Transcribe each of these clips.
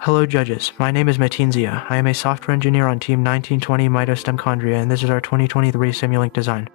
Hello judges, my name is MitoSTEMChondria. I am a software engineer on Team 1920 MitoSTEMChondria, and this is our 2023 Simulink design.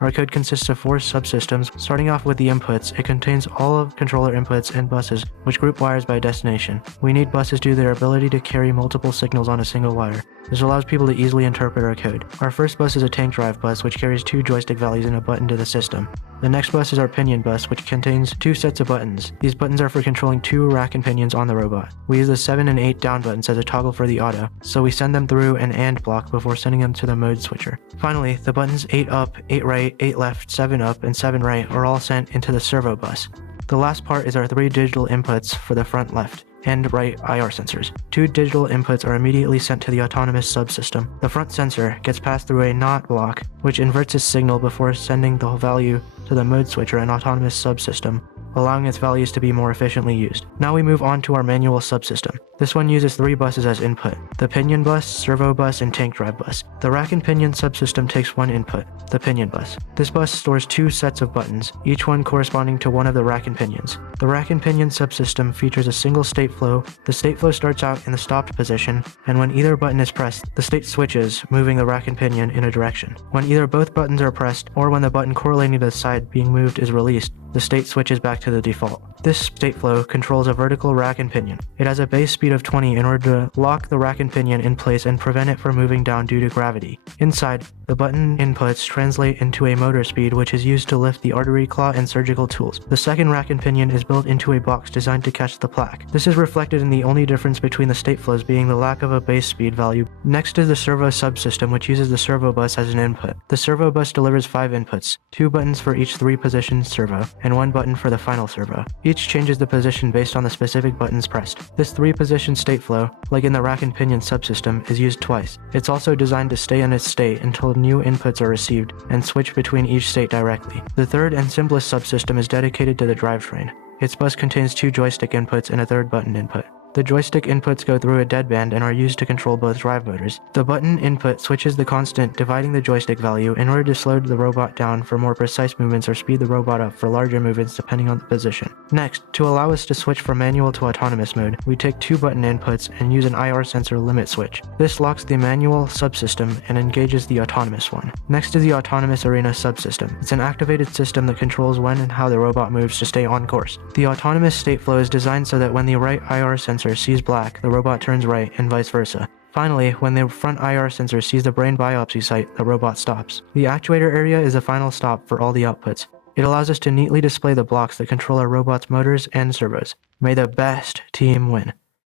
Our code consists of 4 subsystems. Starting off with the inputs, it contains all of controller inputs and buses, which group wires by destination. We need buses due to their ability to carry multiple signals on a single wire. This allows people to easily interpret our code. Our first bus is a tank drive bus, which carries 2 joystick values and a button to the system. The next bus is our pinion bus, which contains 2 sets of buttons. These buttons are for controlling 2 rack and pinions on the robot. We use the 7 and 8 down buttons as a toggle for the auto, so we send them through an AND block before sending them to the mode switcher. Finally, the buttons 8 up, 8 right, 8 left, 7 up, and 7 right are all sent into the servo bus. The last part is our 3 digital inputs for the front left and right IR sensors. 2 digital inputs are immediately sent to the autonomous subsystem. The front sensor gets passed through a NOT block, which inverts its signal before sending the value to the mode switcher and autonomous subsystem, allowing its values to be more efficiently used. Now we move on to our manual subsystem. This one uses 3 buses as input: the pinion bus, servo bus, and tank drive bus. The rack and pinion subsystem takes 1 input, the pinion bus. This bus stores 2 sets of buttons, each one corresponding to one of the rack and pinions. The rack and pinion subsystem features a single state flow. The state flow starts out in the stopped position, and when either button is pressed, the state switches, moving the rack and pinion in a direction. When either both buttons are pressed, or when the button correlating to the side being moved is released, the state switches back to the default. This state flow controls a vertical rack and pinion. It has a base speed of 20 in order to lock the rack and pinion in place and prevent it from moving down due to gravity. Inside, the button inputs translate into a motor speed, which is used to lift the artery claw and surgical tools. The second rack and pinion is built into a box designed to catch the plaque. This is reflected in the only difference between the state flows being the lack of a base speed value. Next is the servo subsystem, which uses the servo bus as an input. The servo bus delivers 5 inputs, 2 buttons for each 3-position servo, and 1 button for the final servo. Each changes the position based on the specific buttons pressed. This 3-position state flow, like in the rack and pinion subsystem, is used twice. It's also designed to stay in its state until new inputs are received and switch between each state directly. The third and simplest subsystem is dedicated to the drivetrain. Its bus contains 2 joystick inputs and a 3rd button input. The joystick inputs go through a deadband and are used to control both drive motors. The button input switches the constant, dividing the joystick value in order to slow the robot down for more precise movements or speed the robot up for larger movements depending on the position. Next, to allow us to switch from manual to autonomous mode, we take 2 button inputs and use an IR sensor limit switch. This locks the manual subsystem and engages the autonomous one. Next is the autonomous arena subsystem. It's an activated system that controls when and how the robot moves to stay on course. The autonomous state flow is designed so that when the right IR sensor sees black, the robot turns right, and vice versa. Finally, when the front IR sensor sees the brain biopsy site, the robot stops. The actuator area is the final stop for all the outputs. It allows us to neatly display the blocks that control our robot's motors and servos. May the best team win.